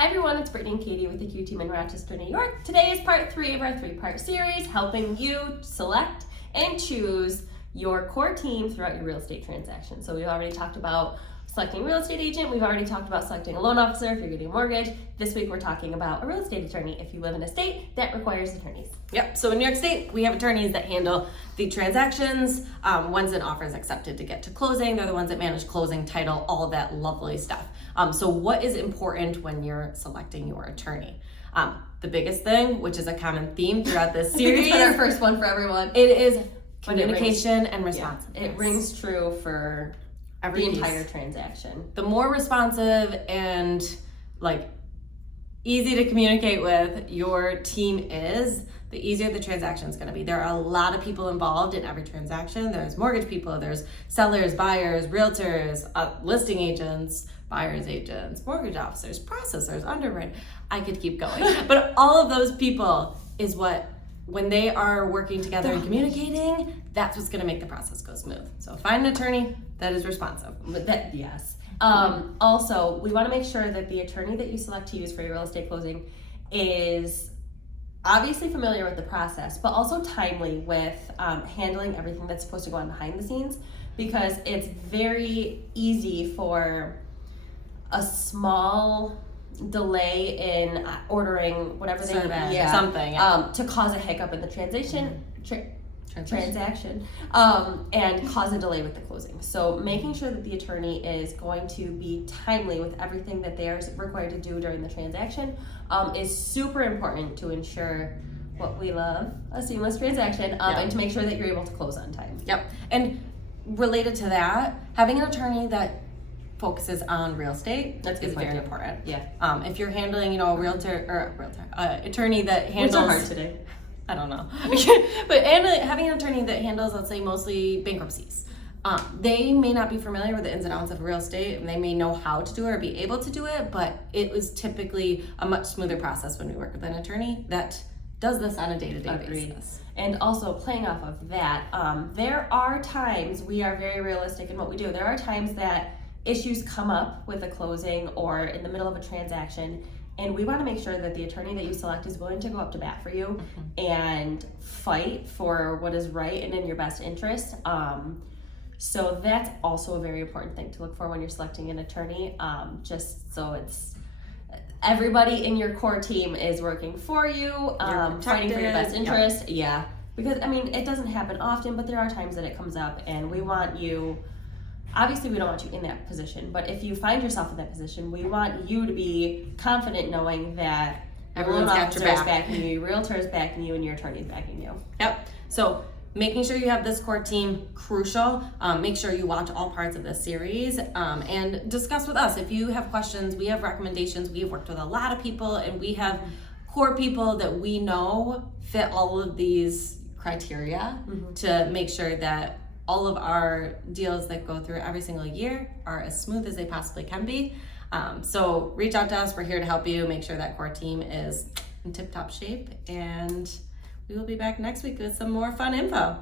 Hi everyone, it's Brittany Katie with the Q Team in Rochester, New York. Today is part 3 of our 3-part series, helping you select and choose your core team throughout your real estate transaction. So we've already talked about selecting a real estate agent. We've already talked about selecting a loan officer if you're getting a mortgage. This week we're talking about a real estate attorney if you live in a state that requires attorneys. Yep, so in New York State, we have attorneys that handle the transactions, once an offer is accepted to get to closing. They're the ones that manage closing, title, all of that lovely stuff. So what is important when you're selecting your attorney? The biggest thing, which is a common theme throughout this series. It's been our first one for everyone. It is communication and responsiveness. It rings true for the entire transaction. The more responsive and easy to communicate with your team is, the easier the transaction is going to be. There are a lot of people involved in every transaction. There's mortgage people, there's sellers, buyers, realtors, listing agents, buyer's agents, mortgage officers, processors, underwriters. I could keep going. But all of those people is what, when they are working together and communicating, that's what's going to make the process go smooth. So find an attorney that is responsive. Yes. Also, we want to make sure that the attorney that you select to use for your real estate closing is obviously familiar with the process, but also timely with handling everything that's supposed to go on behind the scenes, because it's very easy for a small delay in ordering whatever they need, something to cause a hiccup in the transaction and cause a delay with the closing. So making sure that the attorney is going to be timely with everything that they are required to do during the transaction is super important to ensure what we love, a seamless transaction, and to make sure that you're able to close on time. Yep. And related to that, having an attorney that focuses on real estate is very important. Yeah. If you're handling, attorney that handles. What's so hard today? I don't know. But having an attorney that handles, let's say, mostly bankruptcies. They may not be familiar with the ins and outs of real estate, and they may know how to do it or be able to do it, but it was typically a much smoother process when we work with an attorney that does this on a day-to-day basis. And also, playing off of that, there are times, we are very realistic in what we do. There are times that issues come up with a closing or in the middle of a transaction, and we want to make sure that the attorney that you select is willing to go up to bat for you and fight for what is right and in your best interest. So that's also a very important thing to look for when you're selecting an attorney, just so it's everybody in your core team is working for you, fighting for your best interest. Yeah, because it doesn't happen often, but there are times that it comes up, and we want you. Obviously, we don't want you in that position, but if you find yourself in that position, we want you to be confident knowing that everyone's got your back. Backing you, your realtor is backing you, and your attorney is backing you. Yep. So making sure you have this core team, crucial. Make sure you watch all parts of this series and discuss with us. If you have questions, we have recommendations. We've worked with a lot of people, and we have core people that we know fit all of these criteria to make sure that all of our deals that go through every single year are as smooth as they possibly can be. So reach out to us. We're here to help you make sure that core team is in tip-top shape, and we will be back next week with some more fun info.